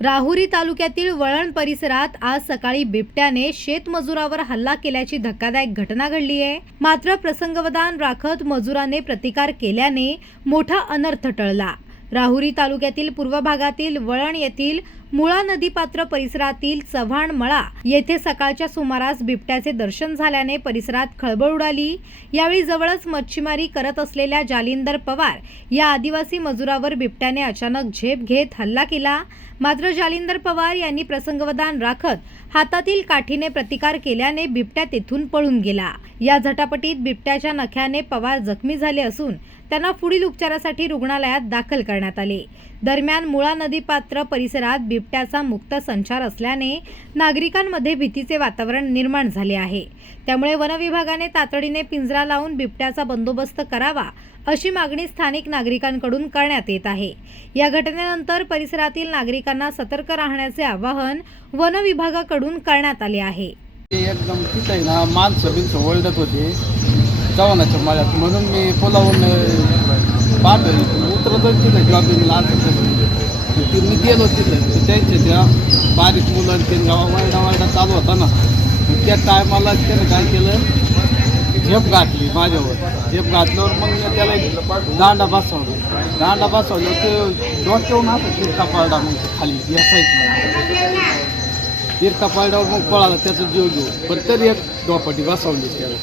राहुरी तालुक्यातील वळण परिसरात आज सकाळी बिबट्याने शेतमजुरावर हल्ला केल्याची धक्कादायक घटना घडली आहे। मात्र प्रसंगवधान राखत मजुराने प्रतिकार केल्याने मोठा अनर्थ टळला। राहुरी तालुक्यातील पूर्व भागातील वळण येथील मुळा नदीपात्र परिसरातील चव्हाण मळा येथे सकाळच्या सुमारास बिबट्याचे दर्शन झाल्याने परिसरात खळबळ उडाली। यावेळी जवळच मच्छीमारी करत असलेल्या जालिंदर पवार या आदिवासी मजुरावर बिबट्याने अचानक झेप घेत हल्ला केला। मात्र जालिंदर पवार यांनी प्रसंगवधान राखत हातातील काठीने प्रतिकार केल्याने बिबट्या तेथून पळून गेला। या झटापटीत बिबट्याच्या नख्याने पवार जखमी झाले असून त्यांना पुढील उपचारासाठी रुग्णालयात दाखल करण्यात आले। दरम्यान मुळा नदीपात्र परिसरात बिबट्याचा मुक्त संचार असल्याने नागरिकांमध्ये भीतीचे वातावरण निर्माण झाले आहे। त्यामुळे वन विभागाने तातडीने पिंजरा लावून बिबट्याचा बंदोबस्त करावा अशी मागणी स्थानिक नागरिकांकडून करण्यात येत आहे। या घटनेनंतर परिसरातील नागरिकांना सतर्क राहण्याचे आवाहन वन विभागाकडून करण्यात आले आहे। एकदम तिथे ना माणसं बिनसं ओरडत होते चव्हाणाच्या मळ्यात, म्हणून मी पुलावून पाठवली उतरतो तिथं जॉबिंगला मी गेलो तिथं त्यांच्या त्या बारीक मुलं ते वारडा चालू होता ना, त्या टायमाला त्यानं काय केलं, झेप घातली माझ्यावर। झेप घातल्यावर मग मी त्याला एक दांडा बसवलं ते डोक्यावरून आता तिरका पडला, मग खाली या साईडला तिरका पडल्यावर मग पळाला त्याचा जीव घेऊ, पण तरी एक डोपाटी बसवली त्याला।